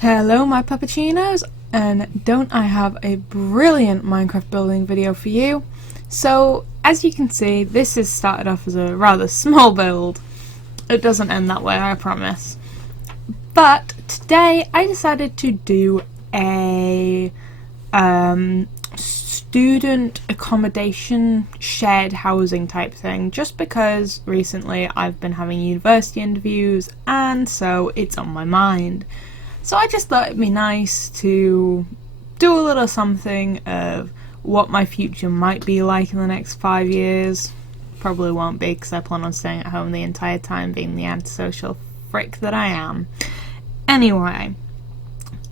Hello my puppuccinos, and don't I have a brilliant Minecraft building video for you. So as you can see, this has started off as a rather small build. It doesn't end that way, I promise. But today I decided to do a student accommodation shared housing type thing, just because recently I've been having university interviews and so it's on my mind. So I just thought it'd be nice to do a little something of what my future might be like in the next 5 years. Probably won't be, because I plan on staying at home the entire time, being the antisocial frick that I am. Anyway,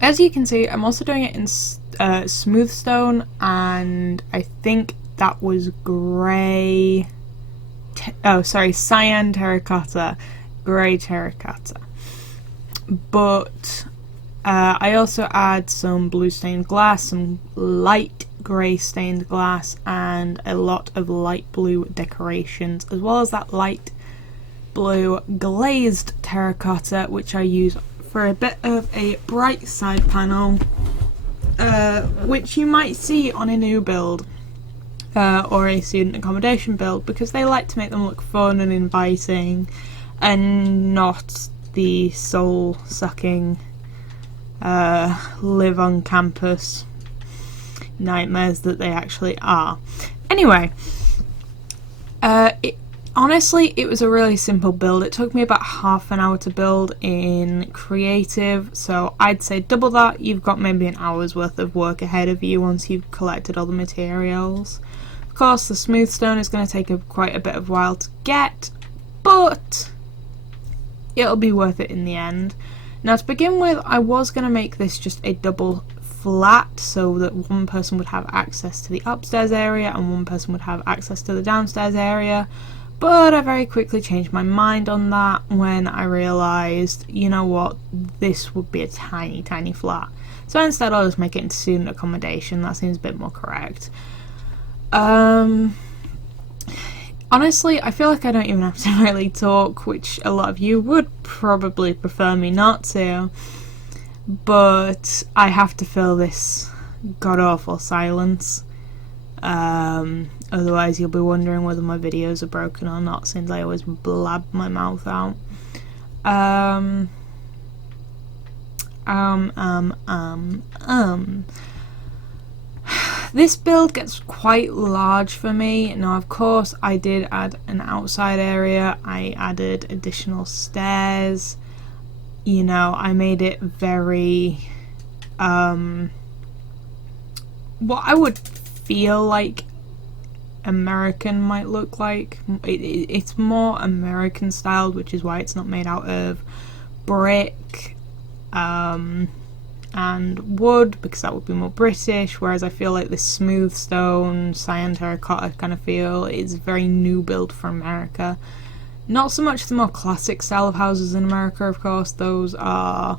as you can see, I'm also doing it in smooth stone, and I think that was cyan terracotta, grey terracotta. But I also add some blue stained glass, some light grey stained glass, and a lot of light blue decorations, as well as that light blue glazed terracotta, which I use for a bit of a bright side panel, which you might see on a new build or a student accommodation build, because they like to make them look fun and inviting and not the soul-sucking live on campus nightmares that they actually are. Anyway, honestly, it was a really simple build. It took me about half an hour to build in creative, so I'd say double that. You've got maybe an hour's worth of work ahead of you once you've collected all the materials. Of course, the smooth stone is going to take quite a bit of while to get, but it'll be worth it in the end. Now, to begin with, I was going to make this just a double flat so that one person would have access to the upstairs area and one person would have access to the downstairs area, but I very quickly changed my mind on that when I realised, you know what, this would be a tiny, tiny flat. So instead I'll just make it into student accommodation. That seems a bit more correct. Honestly, I feel like I don't even have to really talk, which a lot of you would probably prefer me not to, but I have to fill this god-awful silence. Otherwise you'll be wondering whether my videos are broken or not, since I always blab my mouth out. This build gets quite large for me. Now, of course, I did add an outside area. I added additional stairs. You know, I made it very, what I would feel like American might look like. It's more American styled, which is why it's not made out of brick, and wood, because that would be more British, whereas I feel like this smooth stone, cyan terracotta kind of feel is very new build for America. Not so much the more classic style of houses in America, of course. Those are,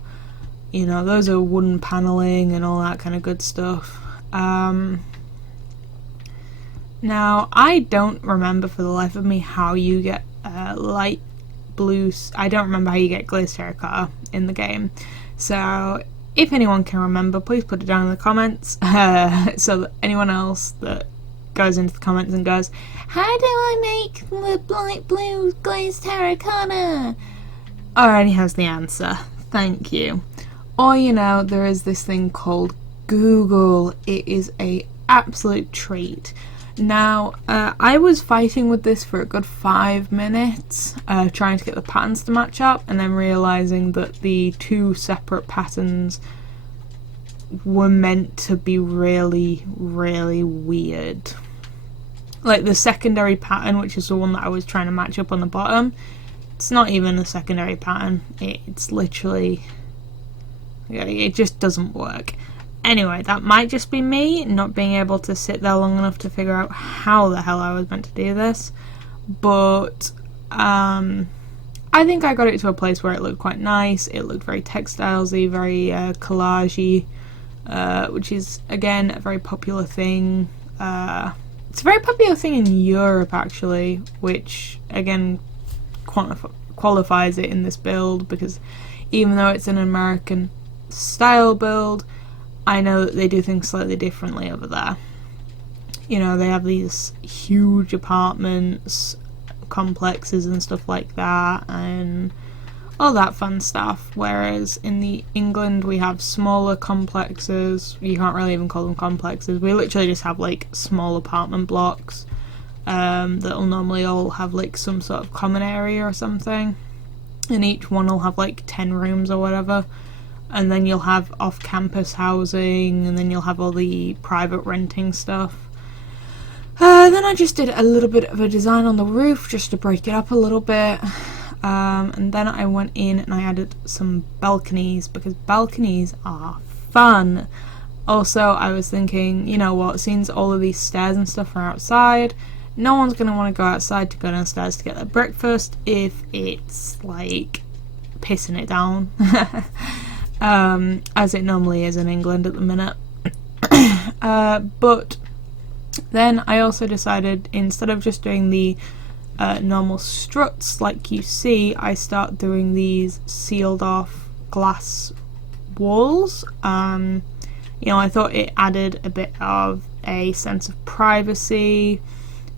you know, those are wooden paneling and all that kind of good stuff. Now, I don't remember for the life of me how you get light blue. I don't remember how you get glazed terracotta in the game. So if anyone can remember, please put it down in the comments, so that anyone else that goes into the comments and goes, how do I make the light blue glazed terracotta? Already has the answer. Thank you. Or, you know, there is this thing called Google. It is a absolute treat. Now, I was fighting with this for a good 5 minutes, trying to get the patterns to match up, and then realising that the two separate patterns were meant to be really, really weird. Like the secondary pattern, which is the one that I was trying to match up on the bottom, it's not even a secondary pattern. It's literally, it just doesn't work. Anyway, that might just be me not being able to sit there long enough to figure out how the hell I was meant to do this, but I think I got it to a place where it looked quite nice. It looked very textilesy, very collagey, which is, again, a very popular thing. It's a very popular thing in Europe, actually, which, again, qualifies it in this build, because even though it's an American style build, I know that they do things slightly differently over there. You know, they have these huge apartments, complexes and stuff like that, and all that fun stuff, whereas in the England we have smaller complexes. You can't really even call them complexes, we literally just have like small apartment blocks that'll normally all have like some sort of common area or something, and each one will have like 10 rooms or whatever, and then you'll have off-campus housing, and then you'll have all the private renting stuff. Then I just did a little bit of a design on the roof just to break it up a little bit. And then I went in and I added some balconies, because balconies are fun. Also, I was thinking, you know what, since all of these stairs and stuff are outside, no one's going to want to go outside to go downstairs to get their breakfast if it's like pissing it down. As it normally is in England at the minute. But then I also decided, instead of just doing the normal struts like you see, I start doing these sealed off glass walls. You know, I thought it added a bit of a sense of privacy,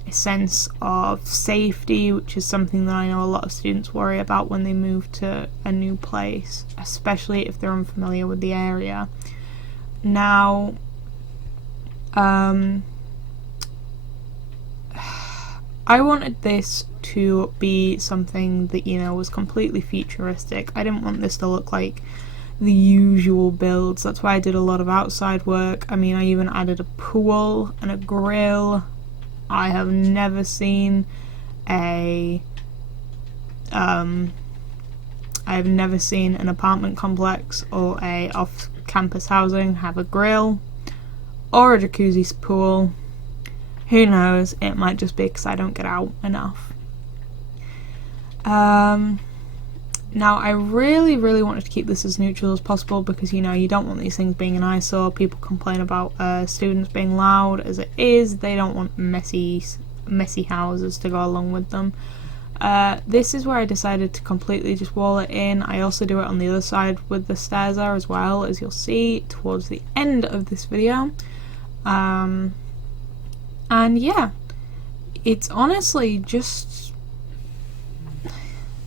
a sense of safety, which is something that I know a lot of students worry about when they move to a new place, especially if they're unfamiliar with the area. Now, I wanted this to be something that, you know, was completely futuristic. I didn't want this to look like the usual builds. That's why I did a lot of outside work. I mean, I even added a pool and a grill. I have never seen an apartment complex or a off-campus housing have a grill or a jacuzzi pool. Who knows, it might just be because I don't get out enough. Now, I really wanted to keep this as neutral as possible, because, you know, you don't want these things being an eyesore. People complain about students being loud as it is. They don't want messy houses to go along with them. This is where I decided to completely just wall it in. I also do it on the other side with the stairs there as well, as you'll see towards the end of this video. And yeah, it's honestly just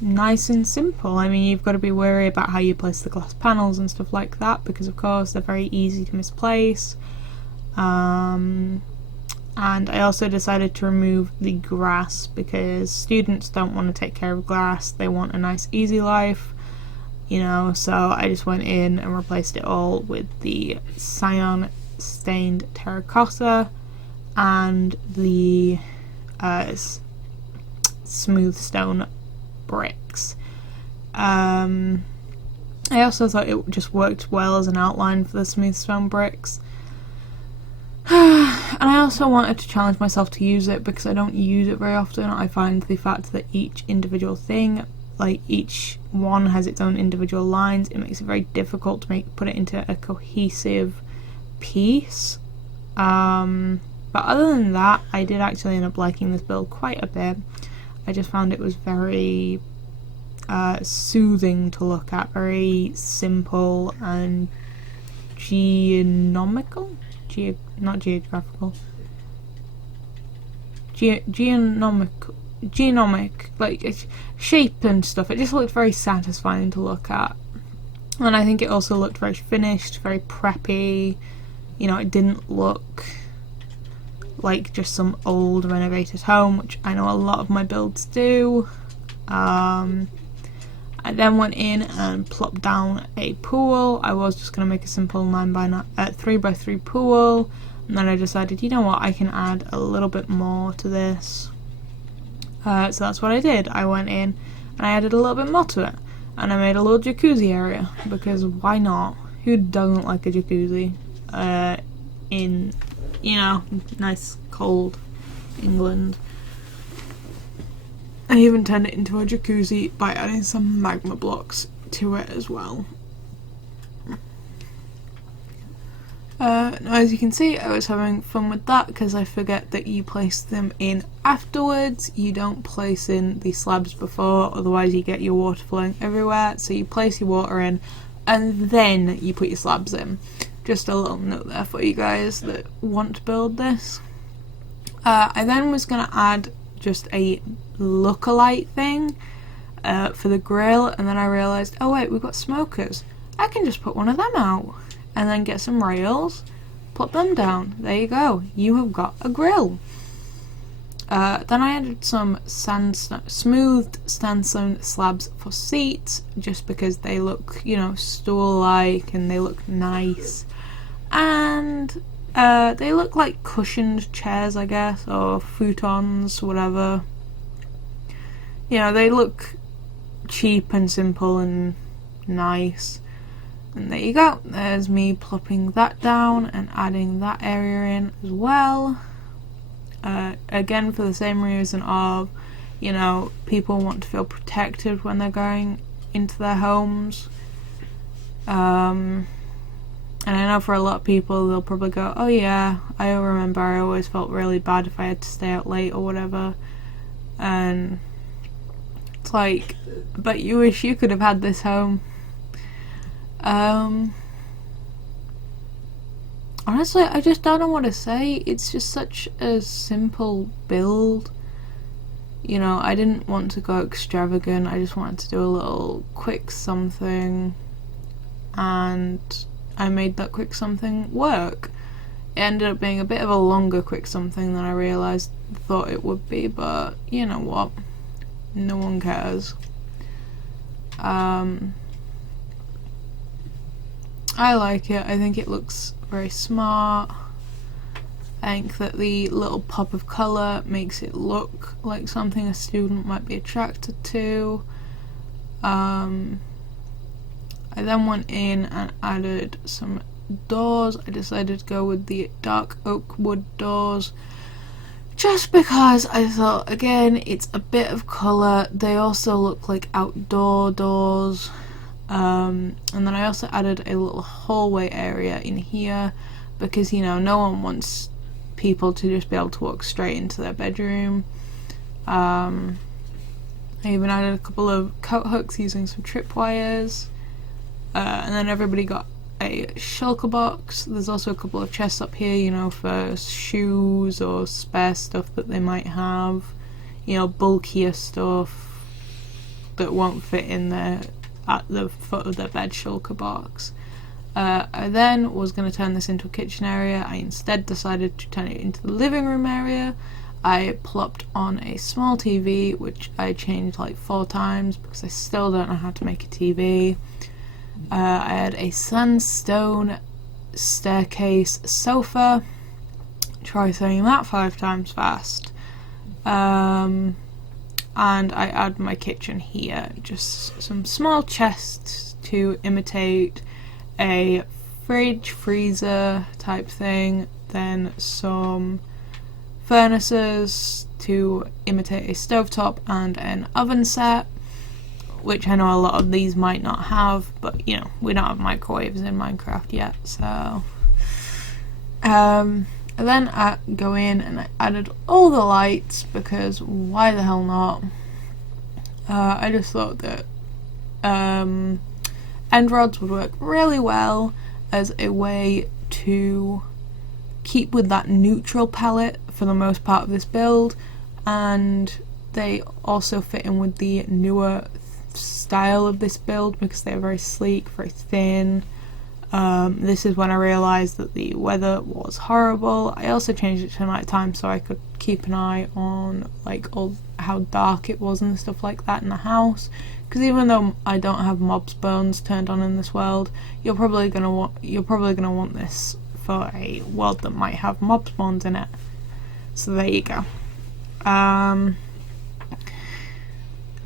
nice and simple. I mean, you've got to be wary about how you place the glass panels and stuff like that, because of course they're very easy to misplace. And I also decided to remove the grass, because students don't want to take care of grass. They want a nice easy life, you know, so I just went in and replaced it all with the cyan stained terracotta and the smooth stone bricks. I also thought it just worked well as an outline for the smooth stone bricks. And I also wanted to challenge myself to use it, because I don't use it very often. I find the fact that each individual thing, like each one has its own individual lines, it makes it very difficult to put it into a cohesive piece. But other than that, I did actually end up liking this build quite a bit. I just found it was very soothing to look at, very simple and geonomical? Not geographical. Genomic, like shape and stuff. It just looked very satisfying to look at. And I think it also looked very finished, very preppy. You know, it didn't look like just some old renovated home, which I know a lot of my builds do. I then went in and plopped down a pool. I was just going to make a simple 3x3 pool, and then I decided, you know what, I can add a little bit more to this. So that's what I did. I went in and I added a little bit more to it, and I made a little jacuzzi area, because why not? Who doesn't like a jacuzzi in, you know, nice cold England? I even turned it into a jacuzzi by adding some magma blocks to it as well. Now, as you can see, I was having fun with that, because I forget that you place them in afterwards. You don't place in the slabs before, otherwise you get your water flowing everywhere. So you place your water in and then you put your slabs in. Just a little note there for you guys that want to build this. I then was going to add just a look-alike thing for the grill, and then I realised, oh wait, we've got smokers. I can just put one of them out, and then get some rails, put them down. There you go. You have got a grill. Then I added some smoothed sandstone slabs for seats, just because they look, you know, stool-like and they look nice. And they look like cushioned chairs, I guess, or futons, whatever. You know, they look cheap and simple and nice. And there you go. There's me plopping that down and adding that area in as well. Again, for the same reason of, you know, people want to feel protected when they're going into their homes. And I know for a lot of people, they'll probably go, oh yeah, I remember I always felt really bad if I had to stay out late or whatever. And it's like, but you wish you could have had this home. Honestly, I just don't know what to say. It's just such a simple build. You know, I didn't want to go extravagant. I just wanted to do a little quick something. And I made that quick something work. It ended up being a bit of a longer quick something than I thought it would be, but you know what? No one cares. I like it. I think it looks very smart. I think that the little pop of colour makes it look like something a student might be attracted to. I then went in and added some doors. I decided to go with the dark oak wood doors just because I thought, again, it's a bit of colour. They also look like outdoor doors. And then I also added a little hallway area in here because, you know, no one wants people to just be able to walk straight into their bedroom. I even added a couple of coat hooks using some tripwires. And then everybody got a shulker box. There's also a couple of chests up here, you know, for shoes or spare stuff that they might have. You know, bulkier stuff that won't fit in there at the foot of the bed shulker box. I then was going to turn this into a kitchen area. I instead decided to turn it into the living room area. I plopped on a small TV, which I changed like 4 times because I still don't know how to make a TV. I had a sandstone staircase sofa. Try saying that 5 times fast. And I add my kitchen here. Just some small chests to imitate a fridge, freezer type thing. Then some furnaces to imitate a stovetop and an oven set, which I know a lot of these might not have, but you know, we don't have microwaves in Minecraft yet, so and then I go in and I added all the lights because why the hell not? I just thought that end rods would work really well as a way to keep with that neutral palette for the most part of this build, and they also fit in with the newer style of this build because they're very sleek, very thin. This is when I realised that the weather was horrible. I also changed it to night time so I could keep an eye on like how dark it was and stuff like that in the house, because even though I don't have mob spawns turned on in this world, you're probably gonna want this for a world that might have mob spawns in it. So there you go.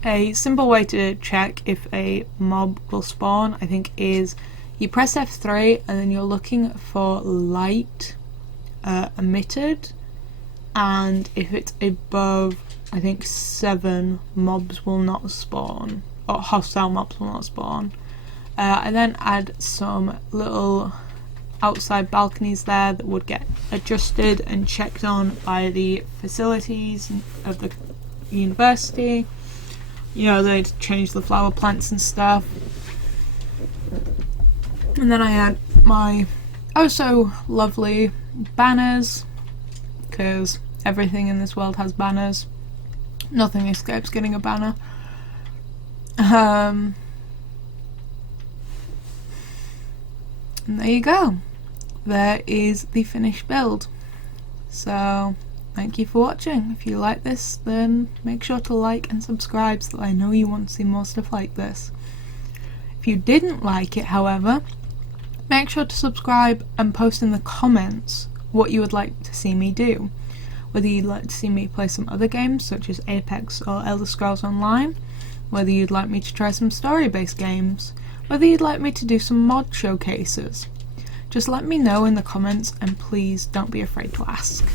A simple way to check if a mob will spawn, I think, is you press F3 and then you're looking for light emitted, and if it's above, I think, 7, mobs will not spawn, or hostile mobs will not spawn. I then add some little outside balconies there that would get adjusted and checked on by the facilities of the university. You know, they'd change the flower plants and stuff. And then I add my oh so lovely banners, because everything in this world has banners. Nothing escapes getting a banner. And there you go. There is the finished build. So thank you for watching. If you like this, then make sure to like and subscribe so that I know you want to see more stuff like this. If you didn't like it, however, make sure to subscribe and post in the comments what you would like to see me do. Whether you'd like to see me play some other games such as Apex or Elder Scrolls Online, whether you'd like me to try some story-based games, whether you'd like me to do some mod showcases. Just let me know in the comments, and please don't be afraid to ask.